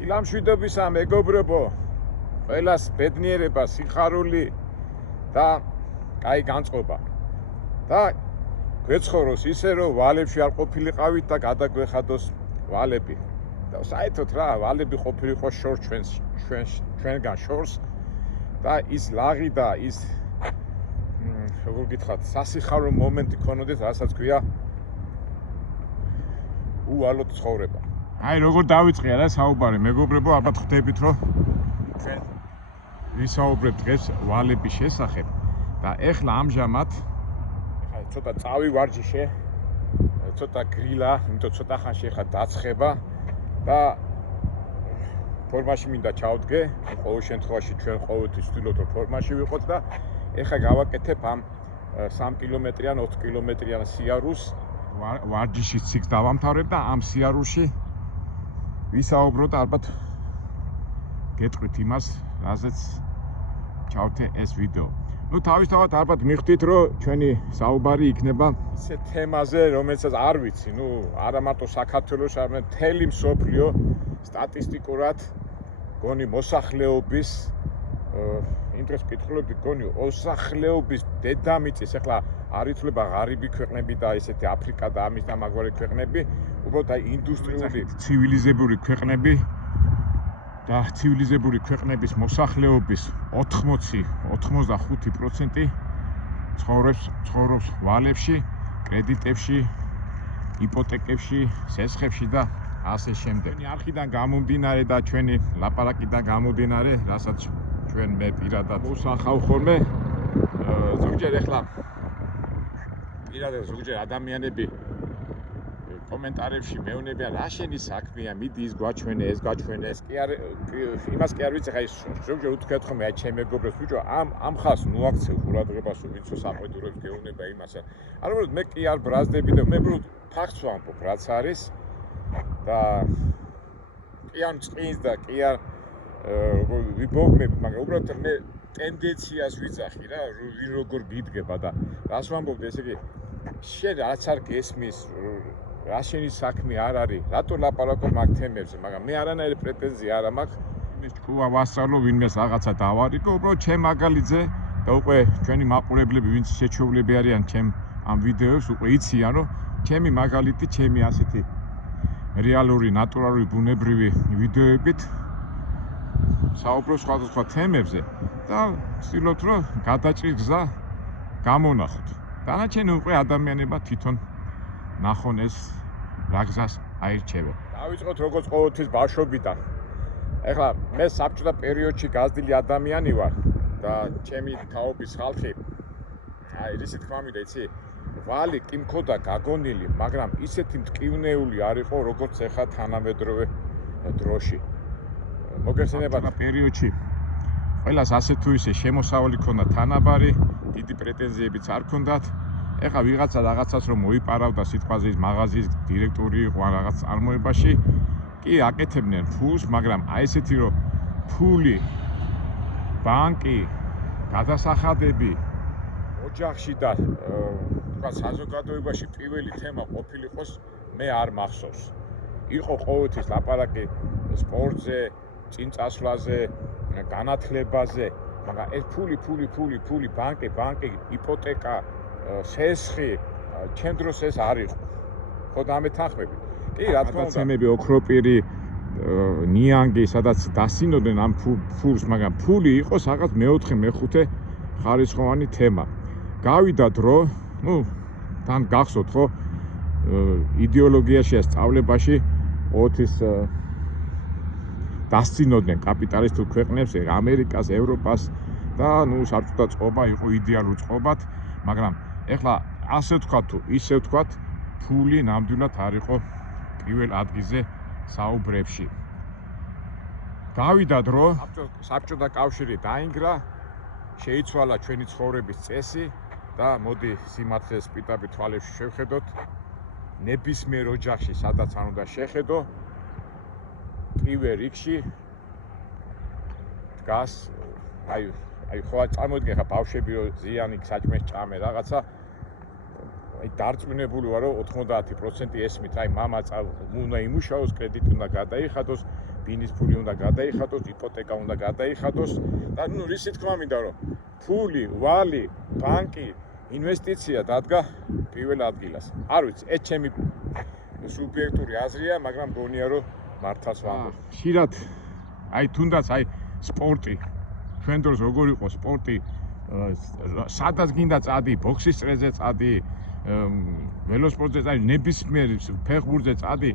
ილამშვიდობისა მეგობრებო, ყველას ბედნიერება, სიხარული და კაი განწყობა. და გვეცხოვროს ისე, რომ ვალებში არ ყოფილიყავით და გადაგვეხადოს ვალები. და საერთოდ რა, ვალები ყოფილიყო შორს ჩვენგან შორს და ის ლაღი და ის როგორ გითხრათ, სასიხარო მომენტი ქონოდეთ, რასაც ქვია უვალოდ ცხოვრება. აი როგორ დავიწყე რა საუბარი მეგობრებო, ალბათ ხვდებით რომ ჩვენ ვისაუბრებთ დღეს ვალების შესახებ და ეხლა ამჟამად ცოტა წავი ვარჯიშე, ცოტა გრილა, იმიტომ ცოტა ხანში ეხლა დაცხება და ფორმაში მინდა ჩავდგე, ყოველ შემთხვევაში ჩვენ ყოველთვის ვცდილობთ რომ ფორმაში ვიყოთ და ეხლა გავაკეთებ ამ 3 კილომეტრიან, 4 კილომეტრიან სიარულს, ვარჯიშის ციკლს დავამთავრებ და ამ სიარულში ვისაუბროთ ალბათ გეტყვით იმას, რაზეც ჩავთე ეს ვიდეო. თავისთავად ალბათ მიხვდით, რომ ჩვენი საუბარი იქნება ისეთ თემაზე, რომელსაც არ ვიცი, არა მარტო საქართველოს, არამედ მთელი მსოფლიო სტატისტიკურად გონი მოსახლეობის იმ დროს ვკითხულობდი, გონი მოსახლეობის დედამიწის, ეხლა არ ითვლება ღარიბი ქვეყნები და ესეთი აფრიკა და ამის და მაგვარი ქვეყნები, უბრალოდ აი ინდუსტრიული ცივილიზებული ქვეყნები და ცივილიზებული ქვეყნების მოსახლეობის 80-85% ცხოვრობს ვალებში, კრედიტებში, იპოთეკებში, სესხებში და ასე შემდეგ. არხიდან გამომდინარე და ჩვენი ლაპარაკიდან გამომდინარე, რასაც ჩვენ მე პირადად ვუსახავ ხოლმე, ზოგჯერ ეხლა პირადად ზოგჯერ ადამიანები კომენტარებში მეუბნებიან, რა შენი საქმეა, მიდი ის გვაჩვენე, ეს გვაჩვენე, ეს კი არ იმას კი არ ვიცი, ხა ის ზოგჯერ უთქვიათ ხოლმე, აი ჩემ მეგობრებს, ბიჭო, ამ ხალხს ნუაქცევ ყურადღებას, ვინც საყვედურებს გეუბნება იმასა. არ უბრალოდ მე კი არ ბრაზდები და მე უბრალოდ ფაქტს ვამბობ, რაც არის და კი არ წინს და კი არ ვიბოღმები, მაგრამ უბრალოდ მე ტენდენციას ვიძახი რა, ვინ როგორ გიდგება და რას ვამბობ, ესე იგი შენ რაც არ გესმის, რა შენი საქმე არ არის, რატო ლაპარაკობ მაგ თემებზე, მაგრამ მე არანაირი პრეტენზია არ მაქვს, იმის ჭკუა ვასწავლო, ვინმეს რაღაცა დავარიგო, უბრალოდ ჩემ მაგალითზე და უკვე ჩვენი მაყურებლები, ვინც შეჩვეულები არიან ჩემ ამ ვიდეოებს, უკვე იციან, რომ ჩემი მაგალითი, ჩემი ასეთი რეალური, ნატურალური, ბუნებრივი ვიდეოებით საუბრობ სხვადასხვა თემებზე და ვცდილობთ, რომ გადაჭრის გზა გამონახოთ. დანარჩენი უკვე ადამიანებმა თვითონ ნახონ ეს რა გზას აირჩევენ. დავიწყოთ როგორც ყოველთვის ბავშვობიდან. ეხლა მე საბჭოთა პერიოდში გაზრდილი ადამიანი ვარ და ჩემი თაობის ხალხი, აი რისი თქმა მინდა, იცი, ვალი კი მქონდა გაგონილი, მაგრამ ისეთი მტკივნეული არ იყო, როგორც ეხლა თანამედროვე დროში. მოგეხსენებათ პერიოდში ყველას ასე თუ ისე შემოსავალი ქონდა თანაბარი, დიდი პრეტენზიებიც არ ქონდათ. ეხლა ვიღაცა რაღაცას რომ მოიპარავდა სიტყვაზე ის მაღაზიის დირექტორი იყო რაღაც წარმოებაში, კი აკეთებდნენ ფულს, მაგრამ აი ესეთი რომ ფული, ბანკი, გადასახადები ოჯახში და თქვა საზოგადოებაში პირველი თემა ყოფილიყოს, მე არ მახსოვს. იყო ყოველთვის ლაპარაკი სპორტზე, წინწასვლაზე, განათლებაზე, მაგრამ ეს ფული, ბანკი, იპოთეკა, სესხი, ჩემ დროს ეს არ იყო. ხო და ამეთანხმები. კი, რა თქმა უნდა, ცემები ოქროპირი, ნიანგი, სადაც დასინოდნენ ამ ფულს, მაგრამ ფული იყო რაღაც მეოთხე, მეხუთე ხარისხოვანი თემა. გავიდა დრო, თან გახსოვთ ხო, იდეოლოგიაში, სწავლებაში ოთის დასცინოდნენ კაპიტალისტურ ქვეყნებს, ამერიკას, ევროპას და საბჭოთა წყობა იყო იდეალურ წყობად, მაგრამ ეხლა ასე ვთქვათ თუ ისე ვთქვათ, ფული ნამდვილად არ იყო პირველ ადგილზე საუბრებში. გავიდა დრო, საბჭოთა კავშირი დაინგრა, შეიცვალა ჩვენი ცხოვრების წესი და მოდი სიმართლეს სპიტაბი თვალებში შევხედოთ, ნებისმიერ ოჯახში, სადაც არ უნდა შეხედო, პირველ რიგში დგას, აი ხო წარმოიდგინე ხა ბავშვები რომ ზიანი საჭმეს ჭამე რაღაცა, აი დარწმუნებული ვარ რომ 90% ესმით, აი მამა უნდა იმუშაოს, კრედიტი უნდა გადაიხადოს, ბინის ფული უნდა გადაიხადოს, იპოთეკა უნდა გადაიხადოს და ნუ რისი თქმა მინდა რომ ფული, ვალი, ბანკი, ინვესტიცია დადგა პირველ ადგილას. არ ვიცი, ეს ჩემი სუბიექტური აზრია, მაგრამ მგონია რომ მართავს ვამბობ. ხშირად აი თუნდაც აი სპორტი ჩვენ დროს როგორ იყო სპორტი სადაც გინდა წადი, ბოქსის წრეზე წადი, ველოსპორტზე წადი, ნებისმიერ ფეხბურთზე წადი.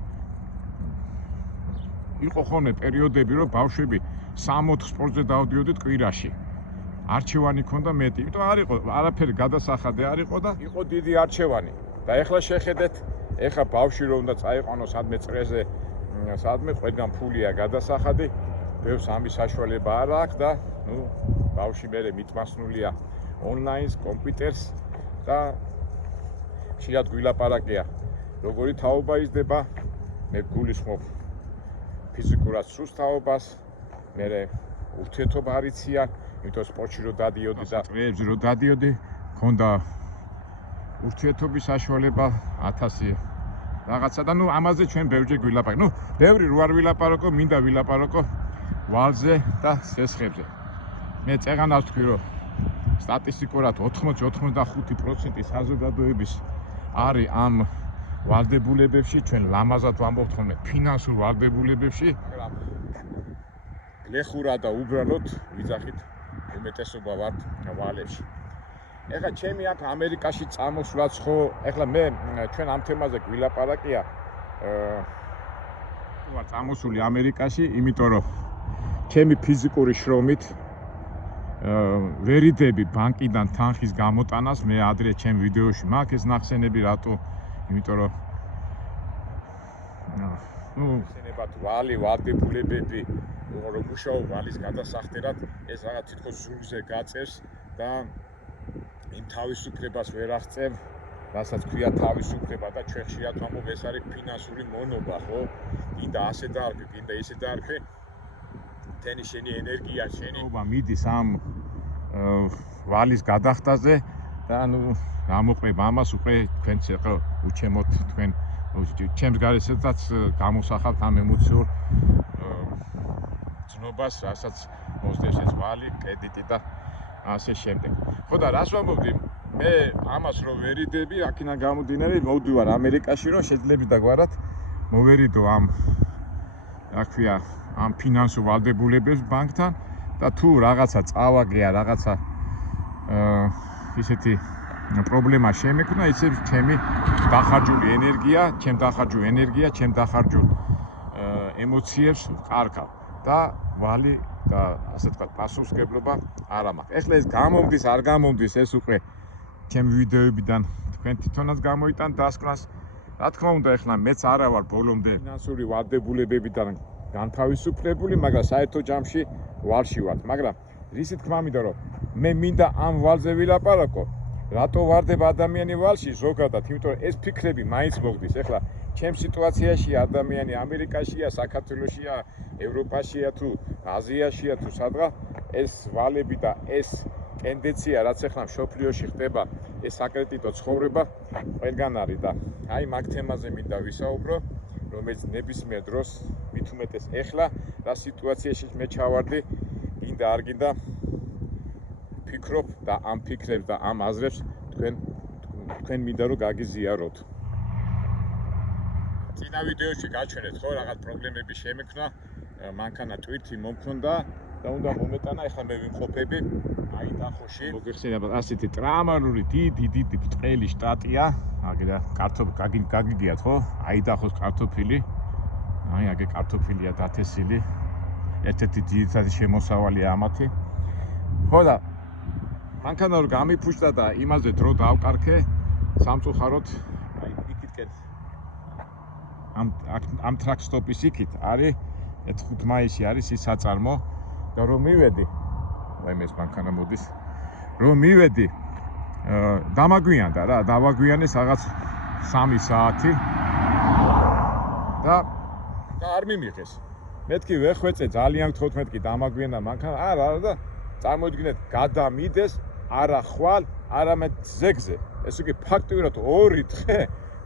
იყო ხოლმე პერიოდები, რომ ბავშვები 3-4 სპორტზე დავდიოდით კვირაში. არჩევანი ქონდა მეტი, იმიტომ არ იყო არაფერი გადასახადი არ იყო და იყო დიდი არჩევანი. და ეხლა შეხედეთ, ეხლა ბავშვი რომ უნდა წაიყვანოს სადმე წრეზე, სადმე ყველგან ფულია გადასახადი, ბევრს ამის საშუალება არ აქვს და ნუ ბავშვი მერე მიტმასნულია ონლაინს, კომპიუტერს და ხშირად გვილაპარაკია, როგორი თაობა იზრდება, მე გულისხმობ ფიზიკურად სუსტ თაობას, მერე ურთიერთობა არ იციან, იმიტომ სპორტში რო დადიოდი და წრეებში რო დადიოდი, მქონდა ურთიერთობის საშუალება 1000 რაღაცა და ნუ ამაზე ჩვენ ბევრჯერ გვილაპარაკ. ნუ ბევრი რო არ ვილაპარაკო, მინდა ვილაპარაკო ვალზე და სესხებზე. მე წეღანავს თქვი რომ სტატისტიკურად 80-85% საზოგადოების არის ამ ვალდებულებებში, ჩვენ ლამაზად ვამბობთ ხოლმე ფინანსურ ვალდებულებებში, ლეხურად და უბრალოდ ვიძახით უმეტესობა ვართ ვალებში. ეხლა ჩემი აქ ამერიკაში წამოსვლაც ხო, ეხლა მე ჩვენ ამ თემაზე გვილაპარაკია, ვარ წამოსული ამერიკაში, იმიტომ რომ ჩემი ფიზიკური შრომით ვერიდები ბანკიდან თანხის გამოტანას, მე ადრე ჩემ ვიდეოში მაქვს ეს ნახსენები, რატო? იმიტომ რომ ნუ ხსენებათ ვალი, ვალდებულებები, რომ მუშაობ ვალის გადასახდერად, ეს რაღაც თითქოს ზურგზე გაწევს და იმ თავისუფლებას ვერ აღწევ, რასაც ქვია თავისუფლება და ჩვენ ხშირად ვამბობ, ეს არის ფინანსური მონობა, ხო? კიდე ასე დაარქვი, კიდე ისე დაარქვი. თენი შენი ენერგია, შენი მიდის ამ ვალის გადახდაზე და ნუ გამოყვება ამას უკვე თქვენც ხო უჩემოთ თქვენ ჩემს გარეშეც გამოსახავთ ამ ემოციურ ცნობას, რასაც მოსდევს ეს ვალი, კრედიტი და ასე შემდეგ. ხო და რას ვამბობდი? მე ამას რომ ვერიდები, აქედან გამომდინარე მოვდივარ ამერიკაში, რომ შეძლებდა გვარად მოვერიდო ამ რა ქვია ამ ფინანსურ ვალდებულებებს ბანკთან და თუ რაღაცა წავაგია, რაღაცა ისეთი პრობლემა შემექმნა, ისე ჩემი დახარჯული ენერგია, ჩემ დახარჯულ ემოციებს ვყარგავ და ვალი და ასე ვთქვათ, პასუხისმგებლობა არ მაქვს. ეხლა ეს გამომდის, არ გამომდის, ეს უკვე ჩემი ვიდეოებიდან თქვენ თვითონაც გამოიტანთ დასკვნას. რა თქმა უნდა, ეხლა მეც არა ვარ ბოლომდე ფინანსური ვალდებულებებიდან განთავისუფლებული, მაგრამ საერთო ჯამში ვალში ვარ. მაგრამ რისი თქმა მინდა, რომ მე მინდა ამ ვალზე ვილაპარაკო. რატო ვარდება ადამიანი ვალში ზოგადად? იმიტომ რომ ეს ფიქრები მაინც მოგდის. ეხლა ჩემ სიტუაციაში ადამიანი ამერიკაშია, საქართველოშია, ევროპაშია თუ აზიაშია თუ სადღა, ეს ვალები და ეს ტენდენცია, რაც ეხლა მსოფლიოში ხდება, ეს საკრედიტო ცხოვრება ყველგან არის და აი მაგ თემაზე მინდა ვისაუბრო, რომელიც ნებისმიერ დროს მით უმეტეს ეხლა რა სიტუაციაში მე ჩავარდი, გინდა არ გინდა ფიქრობ და ამ ფიქრებს და ამ აზრებს თქვენ მინდა რომ გაგიზიაროთ. წინა ვიდეოში გაჩვენეთ ხო რაღაც პრობლემები შემექმნა, მანქანა ტვირთი მომქონდა და უნდა მომეტანა, ეხლა მე ვიმყოფები აიდაჰოში. მოგეხსენებათ, ასეთი ტრამალური დიდი ბრტყელი შტატია, აგერა კარტოფილი გაგიგიათ ხო? აიდაჰოს კარტოფილი. აი აგე კარტოფილია დათესილი. ერთ-ერთი ძირითადი შემოსავალია ამათი. ხო და მანქანა რომ გამიფუშტა და იმაზე დრო დავკარქე, სამწუხაროდ აი იქითკენ ამ ტრაქსტოპის იქით არის 5 მაისი არის ის საწარმო და რომ მივედი, აი ეს მანქანა მოდის, რომ მივედი დამაგვიანდა რა, დავაგვიანეს რაღაც 3 საათი და არ მიმიღეს. მეთქი ვეხვეწე ძალიან გთხოვთ, მეთქი დამაგვიანდა მანქანა, არა და წარმოიდგინეთ, გადამიდეს არა ხვალ, არამედ ზეგზე. ეს იგი ფაქტიურად 2 დღე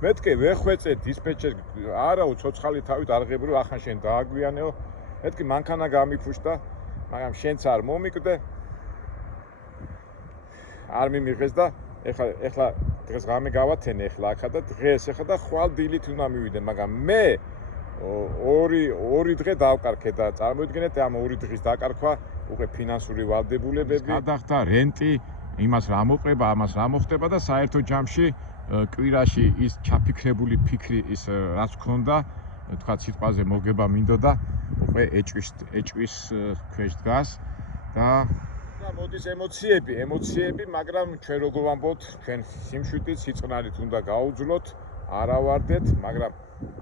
მეთქი ვეხვეწე დისპეჩერ, არა უცოცხალი თავით არ ღებრო, ახან შენ დააგვიანეო მეთქი მანქანა გამიფუშტა, მაგრამ შენც არ მომიკვდე. არ მიმიღეს და ეხლა დღეს ღამე გავათენე ეხლა აქა და დღეს ეხლა და ხვალ დილით უნდა მივიდე, მაგრამ მე ორი დღე დავკარგე და წარმოიდგინეთ ამ ორი დღის დაკარგვა უკვე ფინანსური ვალდებულებები, გადახდა რენტი, იმას რა მოყვება, ამას რა მოხდება და საერთო ჯამში კვირაში ის ჩაფიქრებული ფიქრი ის რაც გქონდა, თქვა სიტყვაზე მოგება მინდოდა, უკვე ეჭვის ქვეშ დგას და მოდის ემოციები, მაგრამ ჩვენ როგორ ვამბობთ, ჩვენ სიმშვიდით, სიწყნარით უნდა გაუძლოთ, არა ვარდეთ, მაგრამ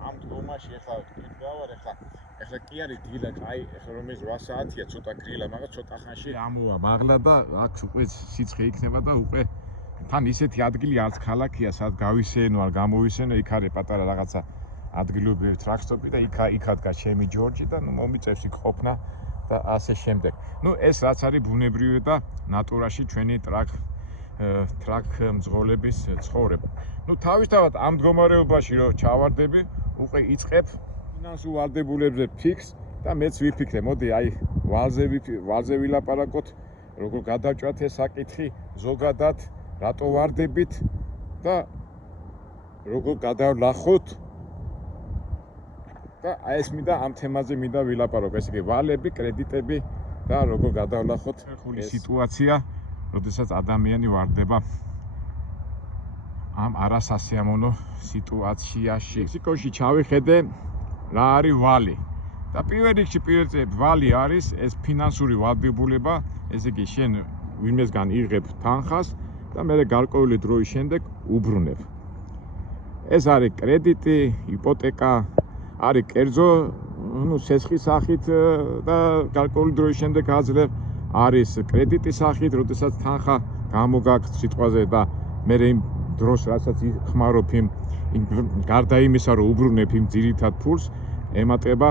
ამ დგომაში ეხლა კი არის დილა, აი ეხლა რომელიც 8 საათია, ცოტა გრილა, მაგრამ ცოტა ხანში ამოვა მაღლა და აქ უკვე სიცხე იქნება და უკვე თან ისეთი ადგილი არც ქალაქია, სადაც გავისეენო არ გამოვისეენო, იქ არის პატარა რაღაცა ადგილობრივი ტრაქსტოპი და იქად გა ჩემი ჯორჯი და მომიწევს იქ ყოფნა და ასე შემდეგ. ეს რაც არის ბუნებრივი და ნატურაში ჩვენი ტრაქ მძღოლების ცხოვრება. თავისთავად ამ მდგომარეობაში რომ ჩავარდები, უკვე იწყებ ფინანსურ ვალდებულებზე ფიქს და მეც ვიფიქრე, მოდი აი ვალზე ვილაპარაკოთ, როგორ გადავჭრათ ეს საკითხი, ზოგადად რატო ვარდებით და როგორ გადავლახოთ და აი ეს მინდა ამ თემაზე მინდა ვილაპარაკო, ესე იგი ვალები, კრედიტები და როგორ გადავლახოთ ხული სიტუაცია, როდესაც ადამიანი ვარდება ამ არასასიამოვნო სიტუაციაში. მექსიკოში ჩავიხედე რა არის ვალი. და პირველ რიგში ვალი არის ეს ფინანსური ვალდებულება, ესე იგი შენ ვინმესგან იღებ თანხას და მე გარკვეული დროის შემდეგ უბრუნებ. ეს არის კრედიტი, იპოთეკა, არის კერძო, სესხის სახით და გარკვეული დროის შემდეგ აძლევ, არის კრედიტის სახით, როდესაც თანხა გამოგაქვს სიტყვაზე და მე იმ დროს რასაც ხმარობ იმ გარდა იმისა რომ უბრუნებ იმ ძირითად ფულს, ემატება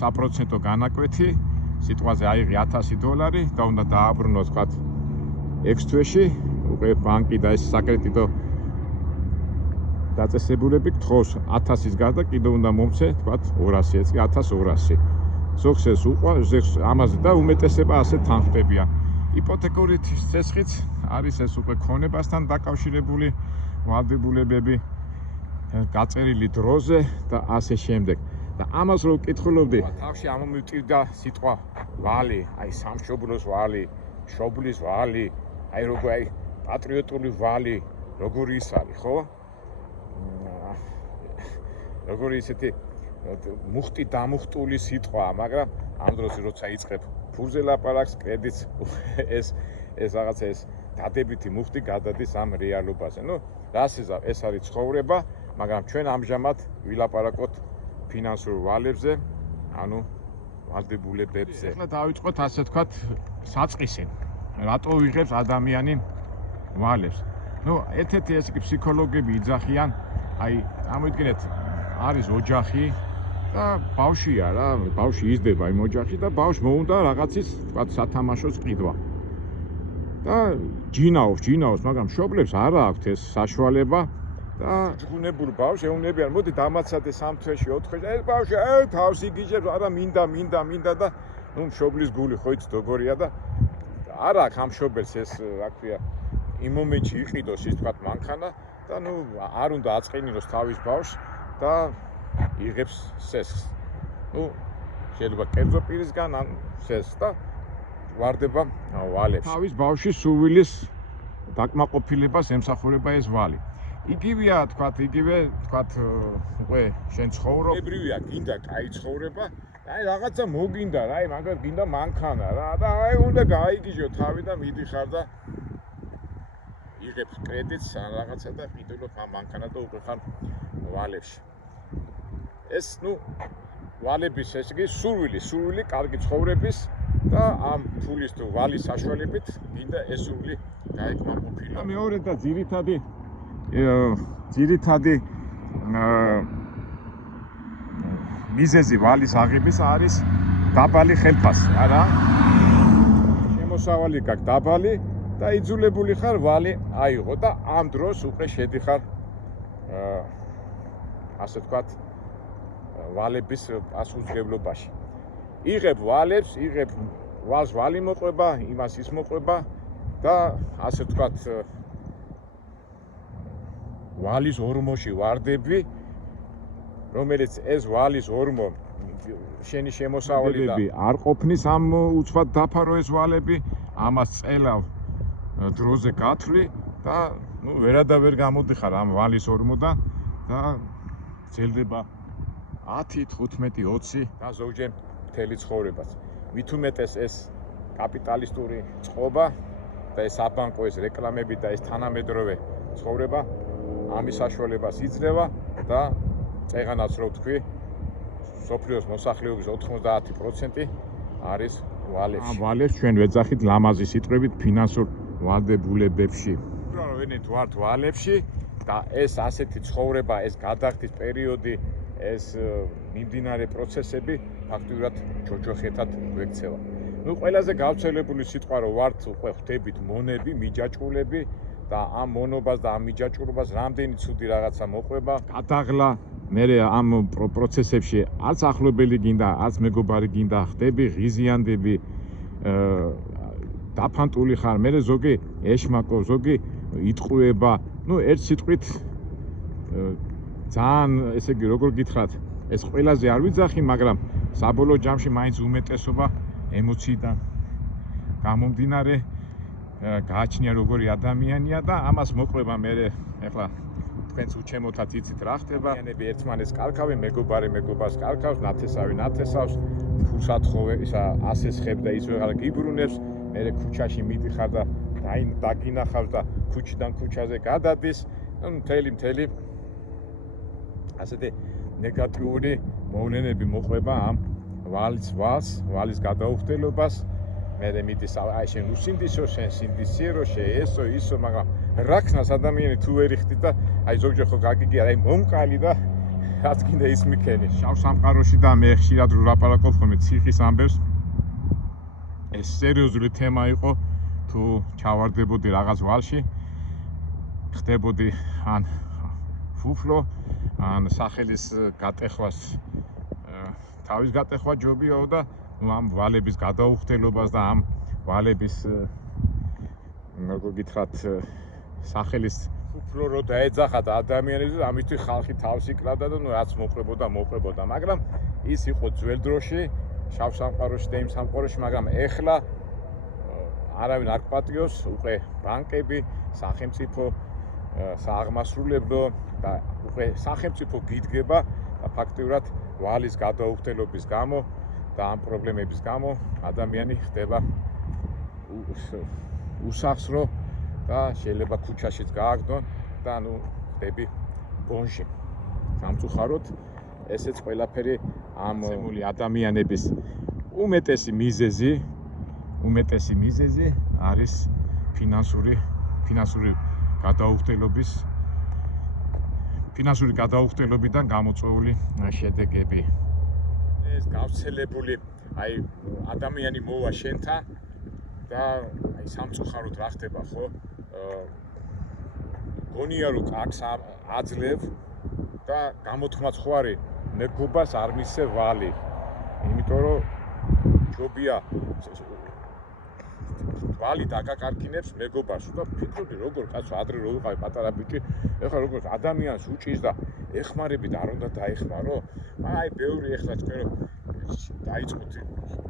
საპროცენტო განაკვეთი, სიტყვაზე აიღე $1000 და უნდა დააბრუნო თქვა 6 თვეში, უკვე ბანკი და ეს საკრედიტო დაწესებულები გთხოვს 1000-ის გარდა კიდევ უნდა მომცე თქვა 200, ეს კი 1200. ზოგს ეს უყვარს ამაზე და უმეტესება ასე თანხდებიან. იპოთეკური სესხიც არის ეს უკვე ქონებასთან დაკავშირებული ვალდებულებები, გაწერილი დროზე და ასე შემდეგ. და ამას რო ვკითხულობდი, თავში ამომივტივდა სიტყვა ვალი, აი სამშობლოს ვალი, შობლის ვალი, აი როგორ აი პატრიოტული ვალი, როგორი ის არის, ხო? როგორი ისეთი მუხტი დამუხტული სიტყვაა, მაგრამ ამ დროს როცა იწყებ ფულზე ლაპარაკს, კრედიტს ეს რაღაცა ეს დადებითი მუხტი გადადის ამ რეალობაზე. რას იზავ, ეს არის ცხოვრება, მაგრამ ჩვენ ამჟამად ვილაპარაკოთ ფინანსურ ვალებზე, ანუ ვალდებულებებზე. ახლა დავიწყოთ ასე ვთქვათ საწყისი. რატო ვიღებს ადამიანი ვალებს? ერთ-ერთი ეს კი ფსიქოლოგები იძახიან, აი წარმოიდგინეთ, არის ოჯახი და ბავშვია რა, ბავშვი იზრდება იმ ოჯახში და ბავშვს მოუნდა რაღაცის, ვთქვათ, სათამაშოს ყიდვა. და ჯინაობს, მაგრამ მშობლებს არ აქვს ეს საშუალება და ჯგუნებულ ბავშვს ეუნებიან, მოდი დამაცადე 3 თვეში, 4 თვეში, ეს ბავშვი თავს იგიჟებს, არა მინდა და მშობლის გული ხო იცით როგორია და არ აქვს ამ მშობელს ეს, რა ქვია, იმ მომენტში იყიდოს ის თქვა მანქანა და არ უნდა აწყენინოს თავის ბავშვს და იღებს სესხს. შეიძლება კერძო პირისგან ან სესხს და ვარდება ვალებს. თავის ბავშვის სურვილის დაკმაყოფილებას ემსახურება ეს ვალი. იგივეა თქვა, უკვე შენ ცხოვრობ. ბუნებრივია, გინდა კაი ცხოვრება, აი რაღაცა მოგინდა რა, აი მაგას გინდა მანქანა რა და აი უნდა გაიგიჟო თავი და მიდიხარ და იღებს კრედიტს ან რაღაცა და ყიდულობ ამ მანქანა და უკვე ხარ ვალებში. ეს ვალების ეს იგი სურვილი კარგი ცხოვრების და ამ ფულის თუ ვალის საშუალებით გინდა ეს სურვილი გაეკმაყოფილო. მეორე და ძირითადი მიზეზი ვალის აღების არის დაბალი ხელფასი, არა? შემოსავალი გაქვს დაბალი და იძულებული ხარ ვალი აიღო და ამ დროს უკვე შედიხარ ასე ვთქვათ ვალების პასუხისმგებლობაში. იღებ ვალებს, იღებ ვალს ვალი მოყვება, იმას ის მოყვება და ასე ვთქვათ ვალის ორმოში ვარდები, რომელიც ეს ვალის ორმო შენი შემოსავალი და არ ყოფნის ამ უცბად დაფარო ეს ვალები, ამას წელავ დროზე გათვლი და ვერადავერ გამოდიხარ ამ ვალის ორმოდან და ძელდება 10, 15, 20 და ზოგჯერ მთელი ცხოვრებას. მით უმეტეს ეს კაპიტალისტური წყობა და ეს აბანკო, ეს რეკლამები და ეს თანამედროვე ცხოვრება ამის საშუალებას იძლევა და წეღანაც რო ვთქვი, სოფლიოს მოსახლეობის 90% არის ვალებში. ამ ვალებს ჩვენ ვეძახით ლამაზი სიტყვებით ფინანსურ ვალდებულებებში. ვენით ვართ ვალებში და ეს ასეთი ცხოვრება, ეს გადახდის პერიოდი, ეს მიმდინარე პროცესები ფაქტურად ჯოჯოხეთად გვექცევა. ყველაზე გავრცელებული სიტყვა რო ვართ უკვე ხვდებით მონები, მიჯაჭვულები და ამ მონობას და ამ მიჯაჭვულობას რამდენი ცუდი რაღაცა მოყვება, გადაღლა მე ამ პროცესებში არც ახლობელი გინდა, არც მეგობარი გინდა, ხდები ღიზიანდები, დაფანტული ხარ, მე ზოგი ეშმაკო, ზოგი იტყუება, ერთ სიტყვით ძალიან ესე იგი როგორ გითხრათ, ეს ყველაზე არ ვიძახი, მაგრამ საბოლოო ჯამში მაინც უმეტესობა ემოციიდან გამომდინარე გააჩნია როგორი ადამიანია და ამას მოყვება მე ეხლა თქვენც უჩემოთაც იცით რა ხდება. ადამიანები ერთმანეთს კარგავენ, მეგობარი მეგობარს კარგავს, ნათესავი ნათესავს, ფულსათხოვე ისა ასესხებ და ის ვეღარ გიბრუნებს, მე ქუჩაში მიდიხარ და დაგინახავს და ქუჩიდან ქუჩაზე გადადის, მთელი ასეთი ნეგატიური მოვლენები მოყვება ამ ვალის გადაუხდელობას. მე მიდის აი შენ უსინდისო, შენ სინდისიერო, ესო ისო, მაგრამ რაკნას ადამიანი თუ ვერ იხდით და აი ზოგჯერ ხო გაგიგია აი მომკალი და რაც კიდე ის მიქენი. შავ სამყაროში და მე ხშირად ვლაპარაკობ ხოლმე ციხის ამბებს. ეს სერიოზული თემა იყო, თუ ჩავარდებოდი რაღაც ვალში, ხდებოდი ან ფუფლო, ან სახელის გატეხვას თავის გატეხვა ჯობიაო და ამ ვალების გადაუხდელობას და ამ ვალების როგორ გითხრათ სახელის ფუფლო რო დაეძახა და ადამიანებს ამისთვის ხალხი თავს იკლავდა და რაც მოყვებოდა, მაგრამ ის იყო ძველ დროში, შავ სამყაროში და იმ სამყაროში, მაგრამ ეხლა არავინ არ პატიოს, უკვე ბანკები, სახელმწიფო სააღმასრულებლო და უკვე სახელმწიფო გიდგება და ფაქტიურად ვალის გადაუხდელობის გამო და ამ პრობლემების გამო ადამიანი ხდება უსახსრო და შეიძლება ქუჩაშიც გააგდონ და ხდები ბონჟი. სამწუხაროდ ესეც ყველაფერი ამ ადამიანების უმეტესი მიზეზი არის ფინანსური გადაუხდელობიდან გამოწვეული შედეგები. ეს გავრცელებული აი ადამიანი მოვა შენთან და აი სამწუხაროდ რა ხდება ხო? გონია რომ აქს აძლევ და გამოთქმაც ხო არის მეგობას არ მისცე ვალი. იმიტომ რომ ჯობია ვალი დაგაკარგინებს მეგობას და ფიქრობდი როგორ კაცო ადრე რო ვიყავი პატარა ბიჭი, ეხლა როგორ ადამიანს უჭის და ეხმარებით არ უნდა დაეხმარო? აი ბევრი ეხლა თქვენ დაიწყოთ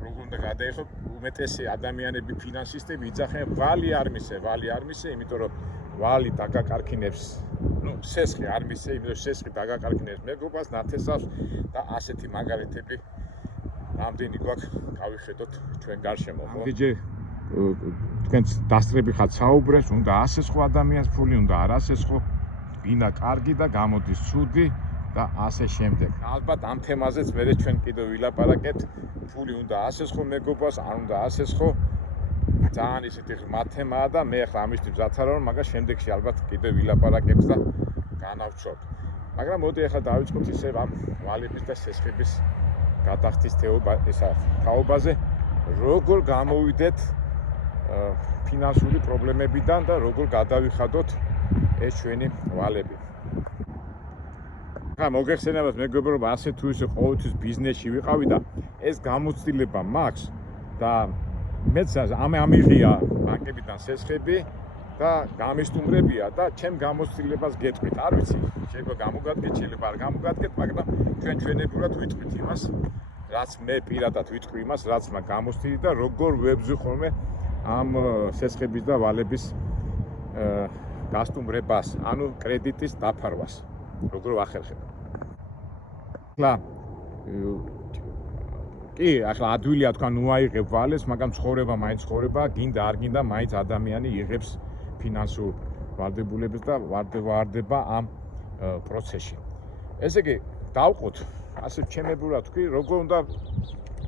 როგორ უნდა გადაეხო უმეტესი ადამიანები ფინანსისტები იძახენ ვალი არ მისე, იმიტომ რომ ვალი დაგაკარგინებს, სესხი არ მისე, იმიტომ რომ სესხი დაგაკარგინებს მეგობას, ნათესავს და ასეთი მაგალითები რამდენი გვაქვს გავიხედოთ ჩვენ გარშემო, ხო? თქვენც დასწრები ხართ საუბრებს, უნდა ასესხო ადამიანს ფული, უნდა არ ასესხო, გინდა კარგი და გამოდის ცუდი და ასე შემდეგ. ალბათ ამ თემაზეც მე ჩვენ კიდევ ვილაპარაკებთ, ფული უნდა ასესხო მეგობას, არ უნდა ასესხო. ძალიან ისეთი ღრმა თემაა და მე ახლა ამისთვის მზად არ ვარ, მაგრამ შემდეგში ალბათ კიდევ ვილაპარაკებთ და განავცობთ. მაგრამ მოდი ახლა დავიწყოთ ისე ამ ვალების და სესხების გადახდის თაობაზე, როგორ გამოვიდეთ ფინანსური პრობლემებიდან და როგორ გადავიხადოთ ეს ჩვენი ვალები. მოგეხსენებათ მეგობრებო, ასე თუ ისე ყოველთვის ბიზნესში ვიყავი და ეს გამოცდილება მაქვს და მეც ამიღია ბანკებიდან სესხები და გამისტუმრებია და ჩემ გამოცდილებას გეტყვით. არ ვიცი, შეიძლება გამოგადგეთ, შეიძლება არ გამოგადგეთ, მაგრამ ჩვენებურად ვიტყვით იმას, რაც მე პირადად ვიტყვი იმას, რაც მაგ გამოცდილი და როგორ ვებზი ხოლმე ამ სესხების და ვალების გასტუმრებას, ანუ კრედიტის დაფარვას. როგორ ვახერხებ. კი, ახლა ადვილია თქვა, ნუ აიღებ ვალეს, მაგრამ ცხოვრება მაინც ცხოვრება, გინდა არ გინდა, მაინც ადამიანი იღებს ფინანსურ ვალდებულებას და ვარდება ამ პროცესში. ესე იგი, დავყოთ, ასე ჩემებურად თქვი, როგორ უნდა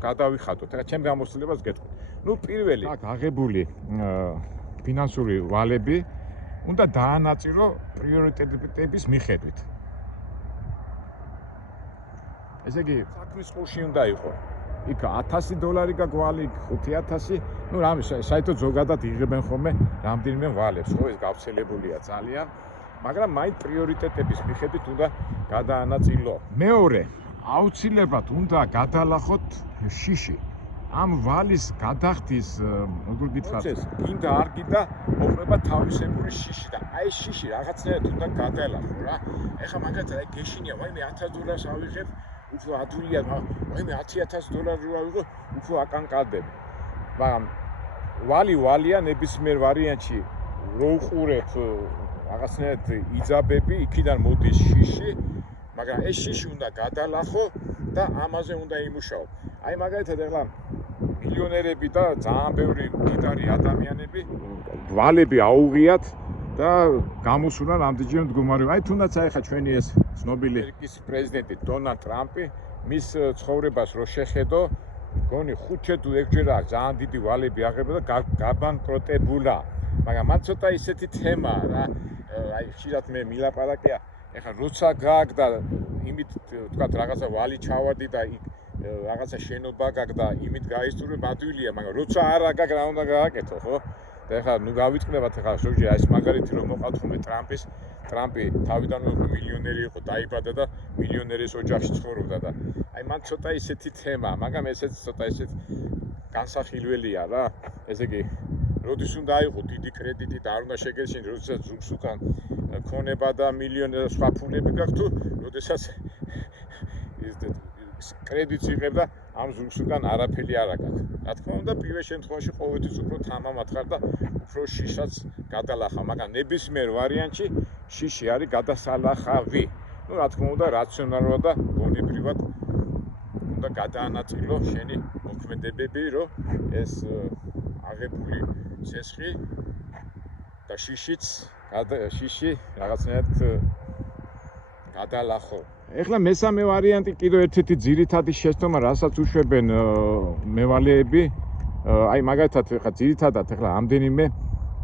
გადავიხადოთ. ახლა ჩემ გამოცდილებას გეტყვი. ნუ პირველი, აქ აღებული ფინანსური ვალები უნდა დაანაწირო პრიორიტეტების მიხედვით. ესე იგი, საქმის ყურში უნდა იყო. იქ $1000 გაგვალი, $5000, ნუ რამე საერთოდ ზოგადად იღებენ ხოლმე რამდენიმე ვალებს, ხო, ეს გავრცელებულია ძალიან, მაგრამ მაინც პრიორიტეტების მიხედვით უნდა გადაანაწილო. მეორე, აუცილებლად უნდა გადალახოთ შიში. ამ ვალის გადახდის, როგორ გითხრათ, გინდა არ გინდა, მოყვება თავისებური შიში და აი ეს შიში რაღაცნაირად უნდა გადალახო რა. ეხლა მაგათ აი გეშინია, ვაიმე $1000 ავიღებ, უფრო ადვილია, ვაიმე $10,000 რო ავიღო, უფრო აკანკადები. მაგრამ ვალია ნებისმიერ ვარიანტში რო უყურებთ რაღაცნაირად იძაბები, იქიდან მოდის შიში, მაგრამ ეს შიში უნდა გადალახო და ამაზე უნდა იმუშაო. აი მაგალითად ეხლა მილიონერები და ძალიან ბევრი მდიდარი ადამიანები ვალები აუღიათ და გამოსულან ამდენჯერ მდგომარეობა. აი თუნდაც აი ხა ჩვენი ეს ცნობილი ამერიკის პრეზიდენტი დონალდ ტრამპი მის ცხოვრებას რო შეხედო, გონი 5 თუ 6ჯერ აქვს ძალიან დიდი ვალები აღება და გაბანკროტებულა. მაგრამ მან ცოტა ისეთი თემაა რა, აი ხშირად მე მილაპარაკია, ეხლა როცა გააქვს და იმით თქვა რაღაცა ვალი ჩავარდი და რაღაცა შენობა გაქვს და იმით გაისწრებ ადვილია, მაგრამ როცა არა გაქვს რა უნდა გააკეთო, ხო? და ეხლა ნუ გავიწყდებათ ეხლა ზოგჯერ ეს მაგალითი რომ მოყავთ ხოლმე ტრამპი თავიდანვე მილიონერი იყო, დაიბადა და მილიონერის ოჯახში ცხოვრობდა და აი მან ცოტა ისეთი თემა, მაგრამ ესეც ცოტა ისეთ განსახილველია რა. ესე იგი, როდის უნდა აიღო დიდი კრედიტი და არ უნდა შეგეშინო, როდესაც ზურგს უკან ქონება და მილიონი და სხვა ფულები გაქვს თუ როდესაც კრედიტს იღებ და ამ ზურგს უკან არაფერი არ აქვს. რა თქმა უნდა, პირველ შემთხვევაში ყოველთვის უფრო თამამად ხარ და უფრო შიშაც გადალახავ, მაგრამ ნებისმიერ ვარიანტში შიში არის გადასალახავი. ნუ რა თქმა უნდა, რაციონალურად და გონებრივად უნდა გადაანაწილო შენი მოქმედებები, რომ ეს აღებული სესხი და შიში რაღაცნაირად გადალახო. ეხლა მესამე ვარიანტი კიდევ ერთ-ერთი ძირითადი შეცდომა, რასაც უშვებენ მევალეები, აი მაგალითად ეხლა ძირითადად ეხლა ამდენიმე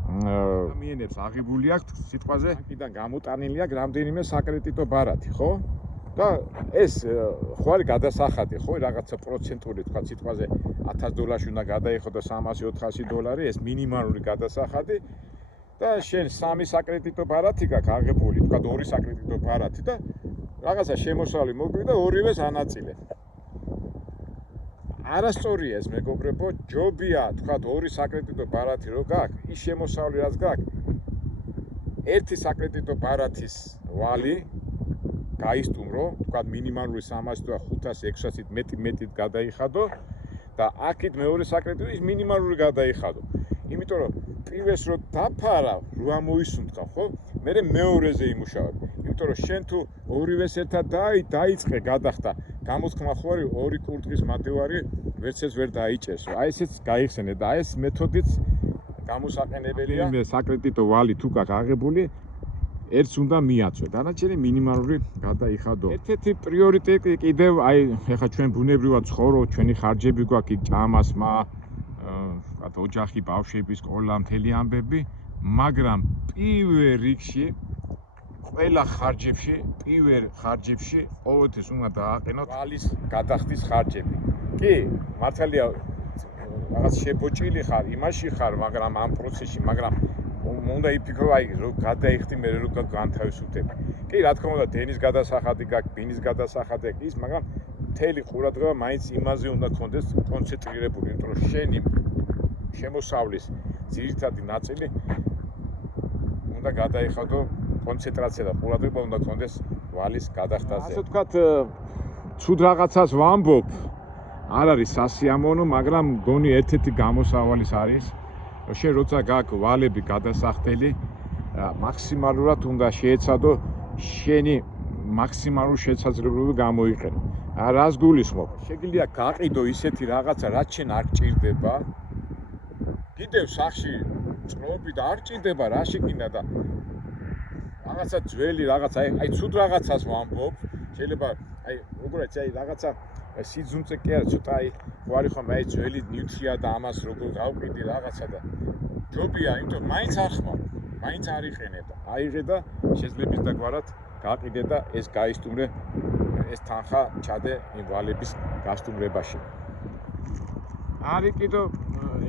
ადამიანებს აღებული აქვს სიტყვაზე, ბანკიდან გამოტანილი აქვს რამდენიმე საკრედიტო ბარათი, ხო? და ეს ხო არის გადასახადი, ხო, რაღაცა პროცენტული თქვა სიტყვაზე $1000 უნდა გადაიხო და $300-400, ეს მინიმალური გადასახადი. და შენ 3 საკრედიტო ბარათი გაქვს აღებული, თქვა 2 საკრედიტო ბარათი და რაღაცა შემოსავალი მოგვიდა და ორივეს ანაწილებ. არასწორია ეს მეგობრებო, ჯობია თქვა 2 საკრედიტო ბარათი რო გაქვს, ის შემოსავალი რაც გაქვს, 1 საკრედიტო ბარათის ვალი გაისტუმრო, თქვა მინიმალური 300 და 500-600-ით მეტით გადაიხადო და აქეთ მეორე საკრედიტო ის მინიმალური გადაიხადო. იმიტომ რომ პირველს რო დაფარა, რო ამოისუნთქა, ხო? მერე მეორეზე იმუშავებ. იმიტომ რომ შენ თუ ორივეს ერთად დაიწყე, გადახდა, გამოთქმა ხო არის 2 კურდღის მატევარი ვერც ეს ვერ დაიჭერს. აი ესეც გაიხსენე და ეს მეთოდიც გამოსაყენებელია. მე საკრედიტო ვალი თუ გაქვს აღებული, ერთს უნდა მიაწვე, დანარჩენი მინიმალური გადაიხადო. ერთ-ერთი პრიორიტეტი კიდევ აი ეხლა ჩვენ ბუნებრივად ცხოვრობ, ჩვენი ხარჯები გვაქვს იქ ჭამასმა, ოჯახი, ბავშვები, სკოლა, მთელი ამბები, მაგრამ პირველ რიგში ყველა ხარჯებში ყოველთვის უნდა დააყენოთ ვალის გადახდის ხარჯები. კი, მართალია რაღაც შებოჭილი ხარ, იმაში ხარ, მაგრამ ამ პროცესში, მაგრამ უნდა იფიქრო აი რომ გადაიხდი მე რომ განთავისუფლდები. კი რა თქმა უნდა დენის გადასახადი გაქვს, ბინის გადასახადი აქვს, მაგრამ მთელი ყურადღება მაინც იმაზე უნდა კონდეს კონცენტრირებული, იმიტომ რომ შენი შემოსავლის ძირითადი ნაწილი უნდა გადაიხადო კონცენტრაცია და ყურადღება უნდა კონდეს ვალის გადახდაზე. ასე ვთქვათ, ცუდ რაღაცას ვამბობ, არ არის სასიამოვნო, მაგრამ მგონი ერთ-ერთი გამოსავალის არის, რომ შენ როცა გაქვს ვალები გადასახდელი, მაქსიმალურად უნდა შეეცადო შენი მაქსიმალური შესაძლებლობები გამოიყენო. რას გულისხმობ? შეგიძლია გაყიდო ისეთი რაღაცა, რაც შენ არ გჭირდება. კიდევ სახში წრობი და არ ჭირდება, რა შეგინდა და რაღაცა ძველი რაღაცა, აი ცუდ რაღაცას ვამბობ, შეიძლება აი როგორიც აი რაღაცა სიძუნწე კი არა, ცოტა აი ვარი ხომ აი ძველი ნიუტრია და ამას როგორ გავყიდი რაღაცა და ჯობია, იმიტომ მაინც არ ხმარ, მაინც არ იყენე და აიღე და შეძლებს დაგვარად გაყიდე და ეს გაისტუმრე, ეს თანხა ჩადე იმ ვალების გასტუმრებაში. არის კიდევ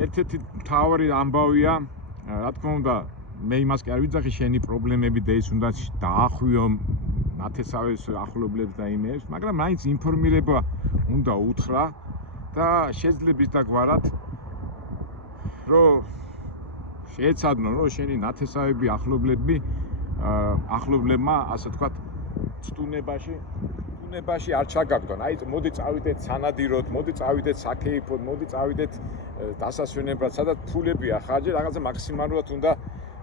ერთ-ერთი მთავარი ამბავია, რა თქმა უნდა, მე იმას კი არ ვიძახი, შენი პრობლემები და ის უნდა დაახვიო ნათესავებს ახლობლებს და იმებს, მაგრამ მაინც ინფორმირება უნდა უთხრა და შეძლებს დაგვარად რომ შეეცადნო რომ შენი ნათესავები ახლობლებმა ასე ვთქვათ სტუნებაში არ ჩაგაგდონ. აი მოდი წავიდეთ სანადიროდ, მოდი წავიდეთ საქეიფოდ, მოდი წავიდეთ დასასვენებლად, სადაც ფულებია ხარჯი, რაღაცა მაქსიმალურად უნდა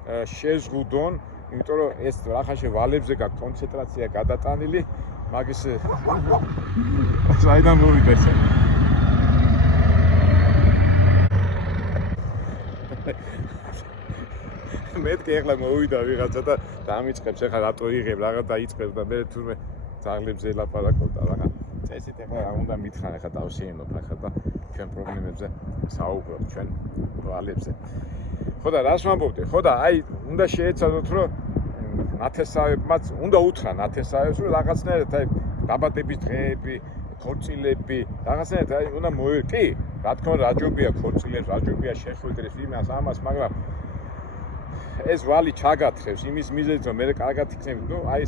შეზღუდონ, იმიტომ რომ ეს რახანში ვალებზე გაქვს კონცენტრაცია გადატანილი, მაგის საიდან მოვიდა ეს? მეთქე ახლა მოვიდა ვიღაცა და დამიწყებს ახლა რატო იღებ რაღაც დაიწყებს და მე თურმე ძაღლებზე ელაპარაკობ და რაღაც წესით ახლა რა უნდა მითხრან ახლა დავშეინოთ ახლა და ჩვენ პრობლემებზე საუბრობთ ჩვენ ვალებზე. ხო და რას ვამბობდი? ხო და აი უნდა შეეცადოთ რომ ნათესავებმაც უნდა უთხრა ნათესავებს რომ რაღაცნაირად აი დაბადების დღეები, ქორწილები, რაღაცნაირად აი უნდა კი, რა თქმა უნდა რაჯობია ქორწილებს, რაჯობია შეხვედრებს, იმას ამას, მაგრამ ეს ვალი ჩაგათრევს იმის მიზეზით რომ მე კარგად იქნები, ნუ აი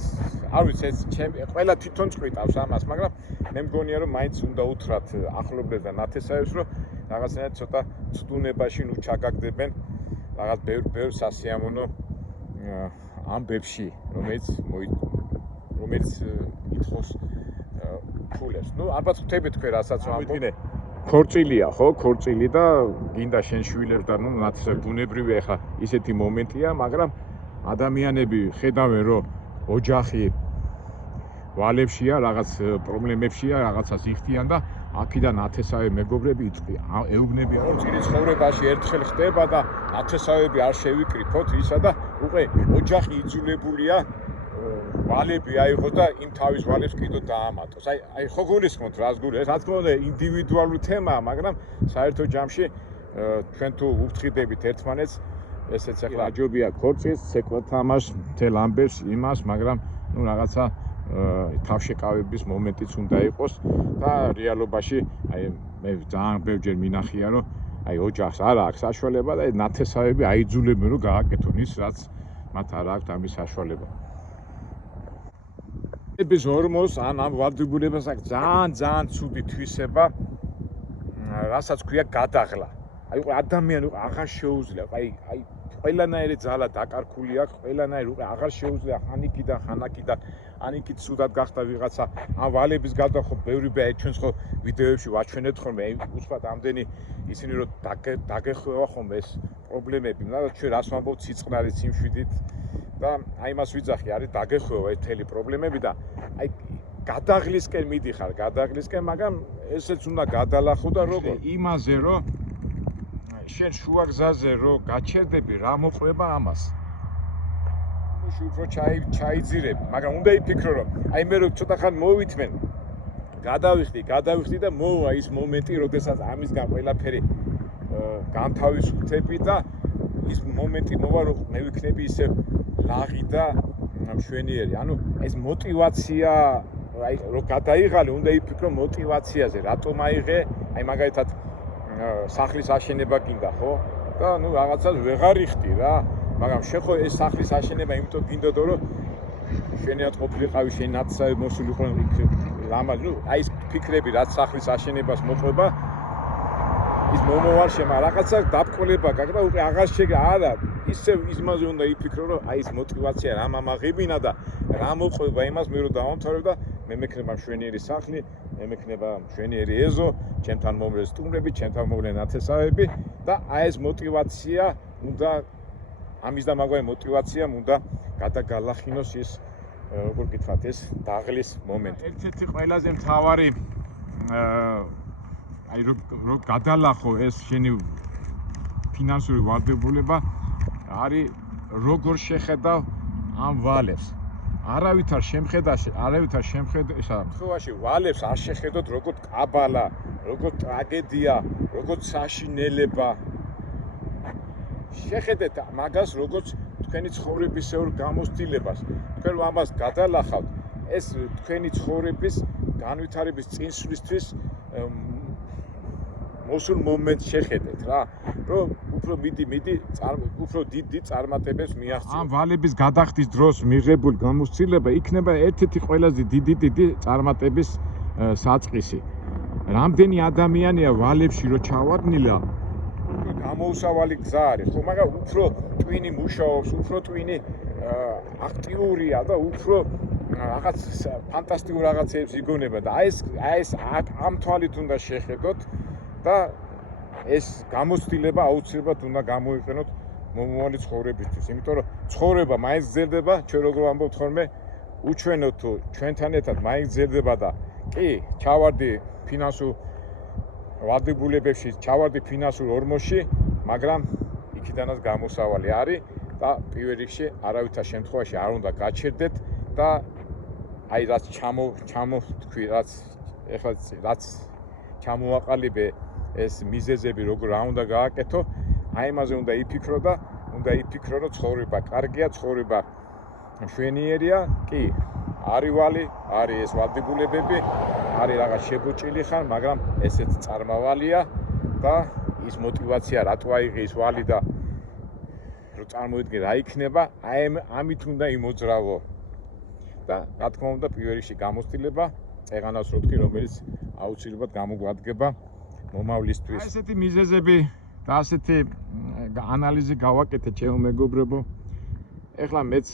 არ ვიცი ეს ჩემი ყველა თვითონ წყვიტავს ამას, მაგრამ მე მგონია რომ მაინც უნდა უთხრათ ახლობლებს და ნათესავებს რომ რაღაცნაირად ცოტა ცდუნებაში ნუ ჩაგაგდებენ რაღაც ბევრ სასიამოვნო ამბებში, რომელიც ითხოვს ფულებს. ნუ ალბათ ხვდები თქვენ რასაც ვამბობ. ქორწილია, ხო, ქორწილი და გინდა შენ შვილებს და ნუ ნათესავები ბუნებრივია ახლა ისეთი მომენტია, მაგრამ ადამიანები ხედავენ რომ ოჯახი ვალებშია, რაღაც პრობლემებშია, რაღაცას იხდიან და აქედან ნათესავები მეგობრები ეუბნებიან რომ წინის ცხოვრებაში ერთხელ ხდება და ნათესავები არ შევიკრიფოთ ისა და უკვე ოჯახი იძულებულია ვალები აიღო და იმ თავის ვალებს კიდევ დაამატოს. აი ხო გულისხმობთ რას გულისხმობთ? რა თქმა უნდა ინდივიდუალური თემაა, მაგრამ საერთო ჯამში ჩვენ თუ უφთხიდებით ერთმანეთს, ესეც ახლა აჯობია ქორწილს, ცეკვათამაშს, მთელ ამბებს იმას, მაგრამ ნუ რაღაცა თავშეკავების მომენტიც უნდა იყოს და რეალობაში აი მე ძალიან ბევრჯერ მინახია რომ აი ოჯახს არ აქვს საშუალება და ნათესავები აიძულებენ რომ გააკეთონ ის რაც მათ არ აქვს ამის საშუალება. ეს ორმოს ან ამ ვალდებულებას აქვს ძალიან ცუდი თვისება, რასაც ქვია გადაღლა. აი ადამიანი აღარ შეუძლია, აი ყველანაირი ძალა დაკარგული აქვს, ყველანაირი უკვე აღარ შეუძლია ხანიკიდან ხანაკიდან ანიკით სუდად გახდა ვიღაცა ამ ვალების გადახო ბევრია ჩვენს ხო ვიდეოებში ვაჩვენებთ ხოლმე უცბად ამდენი ისინი რომ დაგეხვევა ხოლმე ეს პრობლემები, მაგრამ ჩვენ რას ვამბობთ ციწყნარით სიმშვიდით და აი მას ვიძახი არის დაგეხვევა ეს მთელი პრობლემები და აი გადაღლისკენ მიდიხარ, მაგრამ ესეც უნდა გადალახო და როგორ იმაზე რომ შენ შუა გზაზე რომ გაჩერდები რა მოყვება ამას. უფრო ჩაიძირები, მაგრამ უნდა იფიქრო რომ აი მე რომ ცოტა ხან მოვითმენ გადავიხდი და მოვა ის მომენტი, როდესაც ამისგან ყველაფერი განთავისუფლდები და ის მომენტი მოვა რომ მე ვიქნები ისე ლაღი და მშვენიერი. ანუ ეს мотиваცია აი რომ გადაიღალე, უნდა იფიქრო мотиваციაზე, რატომ აიღე, აი მაგალითად სახლის აშენება გინდა, ხო? და ნუ რაღაცას ვეღარ იხდი რა. მაგრამ შეხო ეს სახლის აშენება იმიტომ გინდოდო რომ შენიათ ყოფილიყავი შენ ნაცავი მოსულიყო ლამა ნუ აი ეს ფიქრები რაც სახლის აშენებას მოყვება ის მომავალში რაღაცა დაბკოლება გაკეთდა უკვე აღარ შეგა არა ისე ისმაზე უნდა იფიქრო რომ აი ეს мотиваცია რა მამაღებინა და რა მოყვება იმას მე რომ დავამთავრებ და მე მექნება მშვენიერი სახლი მე მექნება მშვენიერი ეზო ჩემთან მომვლე სტუმრები ჩემთან მომვლე ნათესავები და აი ეს мотиваცია უნდა ამის და მაგვარი мотиваციამ უნდა გადაგალახინოს ის როგორ გითხრათ ეს დაღლის მომენტი ერთ-ერთი ყველაზე მთავარი აი რო გადალახო ეს შენი ფინანსური ვალდებულება არის როგორ შეხედავ ამ ვალებს არავითარ შემხედაში ვალებს არ შეხედოთ როგორ კაბალა როგორ ტრაგედია როგორ საშინელება შეხედეთ მაგას როგორც თქვენი ცხოვრებისეულ გამოცდილებას თქვენ ამას გადალახავთ ეს თქვენი ცხოვრების განვითარების წინსვლისთვის მოსულ მომენტს შეხედეთ რა რომ უფრო უფრო დიდი წარმატებებს მიაღწიოთ ამ ვალების გადახდის დროს მიღებული გამოცდილება იქნება ერთ-ერთი ყველაზე დიდი წარმატების საწყისი რამდენი ადამიანია ვალებში რო ჩავარდნილა გამოუსავალი გზა არის ხო მაგრამ უფრო ტვინი მუშაობს უფრო ტვინი აქტიურია და უფრო რაღაც ფანტასტიკურ რაღაცებს იგონება და აი ეს ამ თვალით უნდა შეხედოთ და ეს გამოცდილება აუცილებლად უნდა გამოიყენოთ მომავალი ცხოვრებისთვის იმიტომ რომ ცხოვრება მაინც გრძელდება ჩვენ როგორ ვამბობთ ხოლმე უჩვენოთ თუ ჩვენთან ერთად მაინც გრძელდება და კი ჩავარდი ფინანსურ ვალდებულებებში ჩავარდი ფინანსურ ორმოში მაგრამ იქიდანაც გამოსავალი არის და პირველ რიგში არავითარ შემთხვევაში არ უნდა გაჩერდეთ და აი რაც თქვი რაც ეხლა რაც ჩამოაყალიბე ეს მიზეზები როგორ რა უნდა გააკეთო აი ამაზე უნდა იფიქრო და უნდა იფიქრო რომ ცხოვრება კარგია ცხოვრება მშვენიერია კი არის ვალი არის ეს ვალდებულებები არის რაღაც შებოჭილი ხარ მაგრამ ესეც წარმავალია და ის мотиваცია რატო აიღე ის ვალი და რომ წარმოიდგე რა იქნება აი ამით უნდა იმოძრავო და რა თქმა უნდა პირველ რიგში გამოცდილება წეღანას რო თქვი რომელიც აუცილებლად გამოგვადგება მომავლისთვის აი ესეთი მიზეზები და ასეთი ანალიზი გავაკეთე ჩემო მეგობრებო ეხლა მეც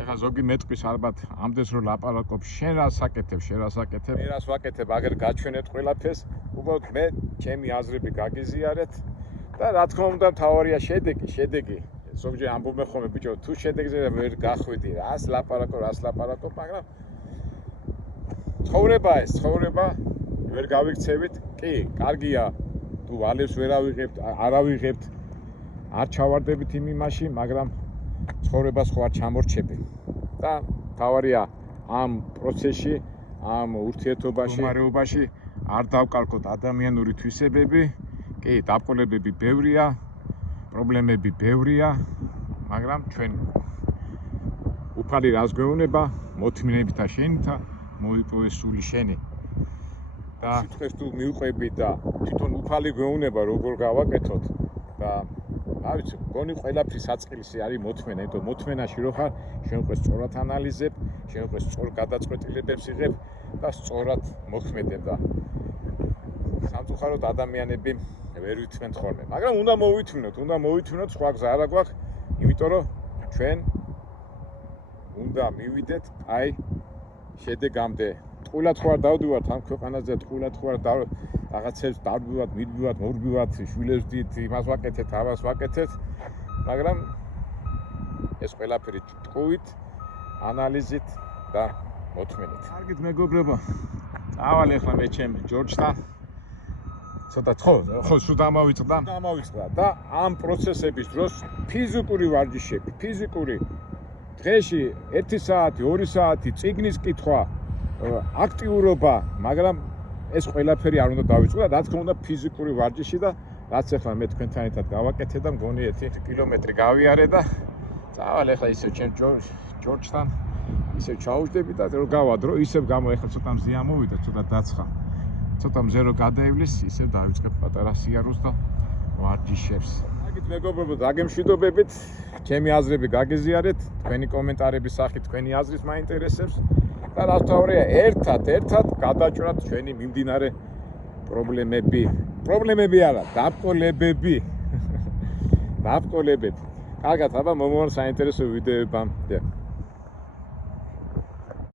ეხლა ზოგი მეტყვის ალბათ ამდენს რო ლაპარაკობ შენ რას აკეთებ მე რას ვაკეთებ აგერ გაჩვენეთ ყველაფერს უბრალოდ მე ჩემი აზრები გაგიზიარეთ და რა თქმა უნდა მთავარია შედეგი ზოგჯერ ამბობენ ხოლმე ბიჭო თუ შედეგზე ვერ გახვედი რას ლაპარაკო მაგრამ ცხოვრება ვერ გავიქცევით კი კარგია თუ ვალებს ვერ ავიღებთ არ ჩავარდებით იმ იმაში მაგრამ ცხოვრებას ხო არ ჩამორჩები და თავარია ამ პროცესში ამ ურთიერთობაში არ დავკარგოთ ადამიანური თვისებები კი დაბკოლებები ბევრია პრობლემები ბევრია მაგრამ ჩვენ უფალი რას გვეუბნება მოთმინებით და შენითა მოიპოვეს სული შენი და სიტყვებს თუ მიუყვები და თვითონ უფალი გვეუბნება როგორ გავაკეთოთ და არ ვიცი, გონი ყველაფრის საწყისი არის მოთმენა, იმიტომ მოთმენაში რო ხარ, შენ უკვე სწორად ანალიზებ, შენ უკვე სწორ გადაწყვეტილებებს იღებ და სწორად მოქმედებ და სამწუხაროდ ადამიანები ვერ ვითმენ ხოლმე. მაგრამ უნდა მოვითმინოთ, სხვა გზა არ აქვს, იმიტომ რომ ჩვენ უნდა მივიდეთ აი შედეგამდე. ტყუილად ხო არ დავდივართ ამ ქვეყანაზე, ტყუილად ხო არ რაღაცებს დავდივართ, მიდივართ, მორბივართ, შვილებს ვდით, იმას ვაკეთეთ, ამას ვაკეთეთ, მაგრამ ეს ყველაფერი ტყუით, ანალიზით და მოთმენით. კარგით მეგობრებო, წავალ ახლა მე ჩემ ჯორჯთან. ცოტა ხო სულ დამავიწყდა და ამ პროცესების დროს ფიზიკური ვარჯიშები, დღეში 1 საათი, 2 საათი წიგნის კითხვა, აქტიურობა, მაგრამ ეს ყველაფერი არ უნდა დავიწყო და რა თქმა უნდა ფიზიკური ვარჯიში და რაც ახლა მე თქვენთან ერთად გავაკეთე და მგონი 1 კილომეტრი გავიარე და წავალ ახლა ისევ ჩემ ჯორჯთან ისევ ჩაუждები და რო გავადრო ისევ ახლა ცოტა მზი ამოვიდა, ცოტა დაცხა. ცოტა მზე რო გადაივლის, ისევ დავიწყებ პატარა სიარულს და ვარჯიშებს. მოგებით მეგობრებო, დაგემშვიდობებით, ჩემი აზრები გაგეზიარეთ, თქვენი კომენტარების სახით თქვენი აზრით მაინტერესებს და რა თქმა უნდა, ერთად გადაჭრათ ჩვენი მიმდინარე პრობლემები არა, დაბრკოლებები. კარგად, აბა მომავალ საინტერესო ვიდეოებამდე.